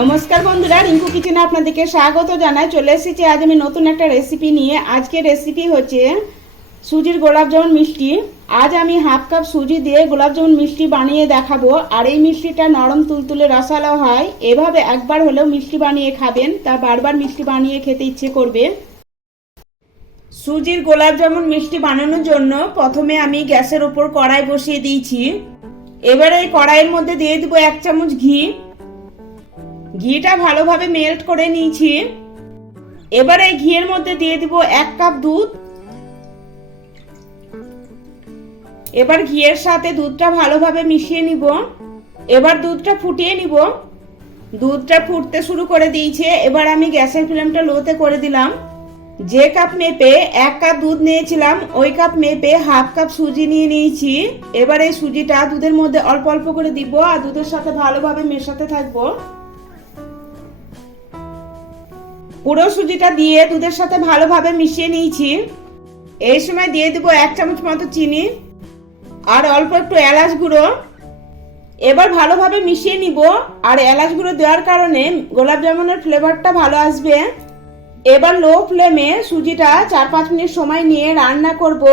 নমস্কার বন্ধুরা, রিঙ্কু কিচেনে আপনাদেরকে স্বাগত জানাই। চলে এসেছি, আজ আমি নতুন একটা রেসিপি নিয়ে। আজকের রেসিপি হচ্ছে সুজির গোলাপ জামুন মিষ্টি। আজ আমি হাফ কাপ সুজি দিয়ে গোলাপ জামুন মিষ্টি বানিয়ে দেখাবো। আর এই মিষ্টিটা নরম তুলতুলে রসালো হয়। এভাবে একবার হলেও মিষ্টি বানিয়ে খাবেন। তা বারবার মিষ্টি বানিয়ে খেতে ইচ্ছে করবে। সুজির গোলাপ জামুন মিষ্টি বানানোর জন্য প্রথমে আমি গ্যাসের উপর কড়াই বসিয়ে দিয়েছি। এবারে এই কড়াইয়ের মধ্যে দিয়ে দেবো এক চামচ ঘি। ঘিটা ভালোভাবে মেল্ট করে নিয়েছি। এবার এই ঘিয়ের মধ্যে দিয়ে দিব এক কাপ দুধ। এবার ঘিয়ের সাথে দুধটা ভালোভাবে মিশিয়ে নিব। এবার দুধটা ফুটিয়ে নিব। দুধটা ফুটতে শুরু করে দিয়েছে। এবার আমি গ্যাসের ফ্লেমটা লোতে করে দিলাম। যে কাপ মেপে এক কাপ দুধ নিয়েছিলাম, ওই কাপ মেপে হাফ কাপ সুজি নিয়ে নিয়েছি। এবার এই সুজিটা দুধের মধ্যে অল্প অল্প করে দিব আর দুধের সাথে ভালোভাবে মেশাতে থাকব। পুরো সুজিটা দিয়ে দুধের সাথে ভালোভাবে মিশিয়ে নিয়েছি। এই সময় দিয়ে দেবো এক চামচ মতো চিনি আর অল্প একটু এলাচ গুঁড়ো। এবার ভালোভাবে মিশিয়ে নিব আর এলাচ গুঁড়ো দেওয়ার কারণে গোলাপ জামুনের ফ্লেভারটা ভালো আসবে। এবার লো ফ্লেমে সুজিটা চার পাঁচ মিনিট সময় নিয়ে রান্না করব।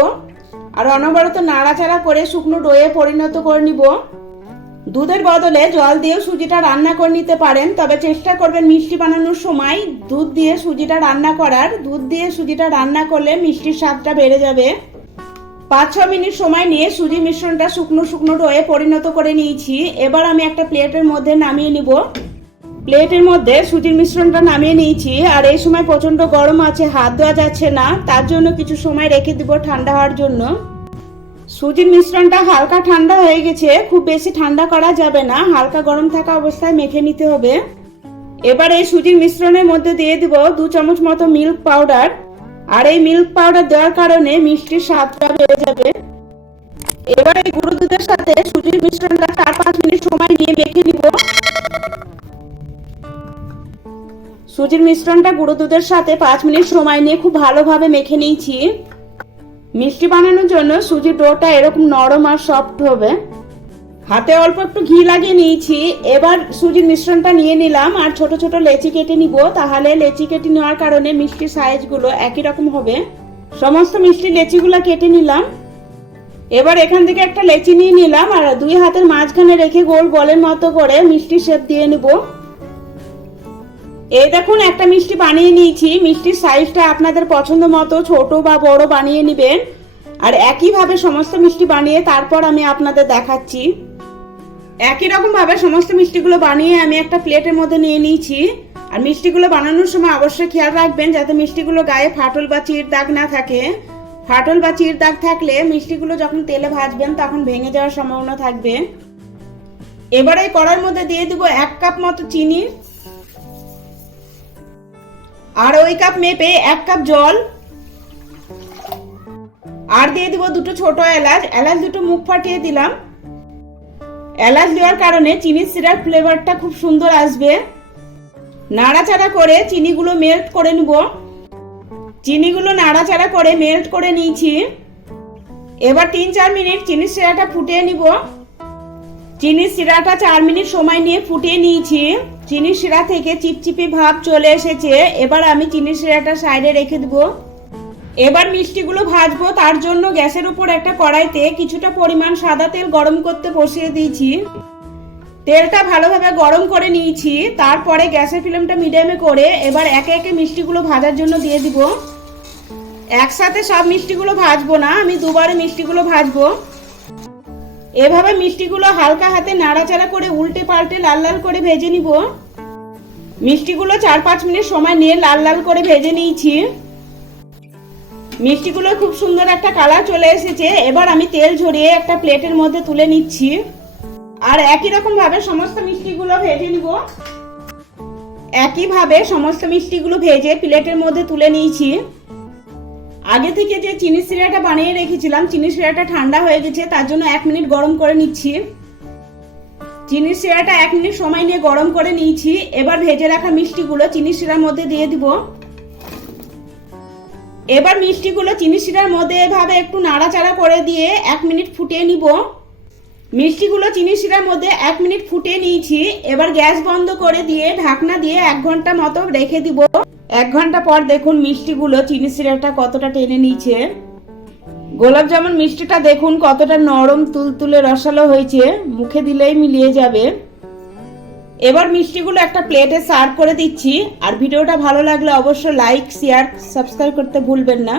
আর অনবরত নাড়াচাড়া করে শুকনো ডোয়ে পরিণত করে নিব। দুধের বদলে জল দিয়েও সুজিটা রান্না করে নিতে পারেন, তবে চেষ্টা করবেন মিষ্টি বানানোর সময় দুধ দিয়ে সুজিটা রান্না করার। দুধ দিয়ে সুজিটা রান্না করলে মিষ্টির স্বাদটা বেড়ে যাবে। পাঁচ ছ মিনিট সময় নিয়ে সুজি মিশ্রণটা শুকনো শুকনো ডোয়ে পরিণত করে নিয়েছি। এবার আমি একটা প্লেটের মধ্যে নামিয়ে নিব। প্লেটের মধ্যে সুজির মিশ্রণটা নামিয়ে নিয়েছি। আর এই সময় প্রচণ্ড গরম আছে, হাত দেওয়া যাচ্ছে না, তার জন্য কিছু সময় রেখে দিব ঠান্ডা হওয়ার জন্য। সুজির মিশ্রণটা হালকা ঠান্ডা হয়ে গেছে, খুব বেশি ঠান্ডা করা যাবে না, হালকা গরম থাকা অবস্থায় মেখে নিতে হবে। এবার এই সুজির মিশ্রণের মধ্যে দিয়ে দিব দু চামচ মতো মিল্ক পাউডার। আর এই মিল্ক পাউডার দেওয়ার কারণে মিষ্টির স্বাদটা বেড়ে যাবে। এবার এই গুঁড়ো দুধের সাথে সুজির মিশ্রণটা চার পাঁচ মিনিট সময় নিয়ে মেখে নিব। সুজির মিশ্রণটা গুঁড়ো দুধের সাথে পাঁচ মিনিট সময় নিয়ে খুব ভালোভাবে মেখে নিয়েছি। মিষ্টি বানানোর জন্য সুজির ডোটা এরকম নরম আর সফট হবে। হাতে অল্প একটু ঘি লাগিয়ে নিয়েছি। এবার সুজির মিশ্রণটা নিয়ে নিলাম আর ছোট ছোট লেচি কেটে নিব। তাহলে লেচি কেটে নেওয়ার কারণে মিষ্টির সাইজগুলো একই রকম হবে। সমস্ত মিষ্টি লেচিগুলো কেটে নিলাম। এবার এখান থেকে একটা লেচি নিয়ে নিলাম আর দুই হাতের মাঝখানে রেখে গোল বলের মতো করে মিষ্টি শেপ দিয়ে নেব। এই দেখুন, একটা মিষ্টি বানিয়ে নিয়েছি। মিষ্টির সাইজটা আপনাদের পছন্দ মতো ছোট বা বড় বানিয়ে নেবেন। আর একইভাবে সমস্ত মিষ্টি বানিয়ে তারপর আমি আপনাদের দেখাচ্ছি। একই রকম ভাবে সমস্ত মিষ্টিগুলো বানিয়ে আমি একটা প্লেটের মধ্যে নিয়ে নিয়েছি। আর মিষ্টিগুলো বানানোর সময় অবশ্যই খেয়াল রাখবেন, যাতে মিষ্টিগুলো গায়ে ফাটল বা চির দাগ না থাকে। ফাটল বা চির দাগ থাকলে মিষ্টিগুলো যখন তেলে ভাজবেন, তখন ভেঙে যাওয়ার সম্ভাবনা থাকবে। এবার কড়ার মধ্যে দিয়ে দিব এক কাপ মতো চিনি। আর ওই কাপ মেপে এক কাপ জল। আর দিয়ে দিব দুটো ছোট এলাচ। এলাচ দুটো মুখ ফাটিয়ে দিলাম। এলাচ দেওয়ার কারণে চিনির সিরাপ ফ্লেভারটা খুব সুন্দর আসবে। নাড়াচাড়া করে চিনিগুলো মেল্ট করে নিব। চিনিগুলো নাড়াচাড়া করে মেল্ট করে নিয়েছি। এবার তিন চার মিনিট চিনির সিরাটা ফুটিয়ে নিব। চিনির শিরাটা চার মিনিট সময় নিয়ে ফুটিয়ে নিয়েছি চিনির শিরা থেকে চিপচিপি ভাব চলে এসেছে, এবার আমি চিনির শিরাটা সাইডে রেখে দেবো। এবার মিষ্টিগুলো ভাজবো, তার জন্য গ্যাসের উপর একটা কড়াইতে কিছুটা পরিমাণ সাদা তেল গরম করতে বসিয়ে দিয়েছি। তেলটা ভালোভাবে গরম করে নিয়েছি, তারপরে গ্যাসের ফ্লেমটা মিডিয়ামে করে এবার একে একে মিষ্টিগুলো ভাজার জন্য দিয়ে দিব। একসাথে সব মিষ্টিগুলো ভাজবো না, আমি দুবারে মিষ্টিগুলো ভাজবো। এভাবে মিষ্টিগুলো হালকা হাতে নাড়াচাড়া করে উল্টে পাল্টে লাল লাল করে ভেজে নিব। মিষ্টিগুলো চার পাঁচ মিনিট সময় নিয়ে লাল লাল করে ভেজে নিয়েছি। মিষ্টিগুলো খুব সুন্দর একটা কালার চলে এসেছে। এবার আমি তেল ঝরিয়ে একটা প্লেটের মধ্যে তুলে নিচ্ছি। আর একই রকম ভাবে সমস্ত মিষ্টিগুলো ভেজে নিব। একইভাবে সমস্ত মিষ্টিগুলো ভেজে প্লেটের মধ্যে তুলে নিয়েছি। আগে থেকে যে চিনি সিরাটা বানিয়ে রেখেছিলাম, চিনি সিরাটা ঠান্ডা হয়ে গেছে, তার জন্য এক মিনিট গরম করে নিচ্ছি। চিনি সিরাটা এক মিনিট সময় নিয়ে গরম করে নিয়েছি। এবার ভেজে রাখা মিষ্টিগুলো চিনি সিরার মধ্যে দিয়ে দিব। এবার মিষ্টিগুলো চিনি সিরার মধ্যে এভাবে একটু নাড়াচাড়া করে দিয়ে এক মিনিট ফুটিয়ে নিব। মিষ্টিগুলো চিনি শিরার মধ্যে এক মিনিট ফুটিয়ে নিয়েছি। এবার গ্যাস বন্ধ করে দিয়ে ঢাকনা দিয়ে এক ঘণ্টা মতো রেখে দিব। এক ঘণ্টা পর দেখুন মিষ্টিগুলো চিনি শিরাটা কতটা টেনে নিয়েছে। গোলাপ জামুন মিষ্টিটা দেখুন কতটা নরম, তুলতুলে, রসালো হয়েছে। মুখে দিলেই মিলিয়ে যাবে। এবার মিষ্টিগুলো একটা প্লেটে সার্ভ করে দিচ্ছি। আর ভিডিওটা ভালো লাগলে অবশ্যই লাইক, শেয়ার, সাবস্ক্রাইব করতে ভুলবেন না।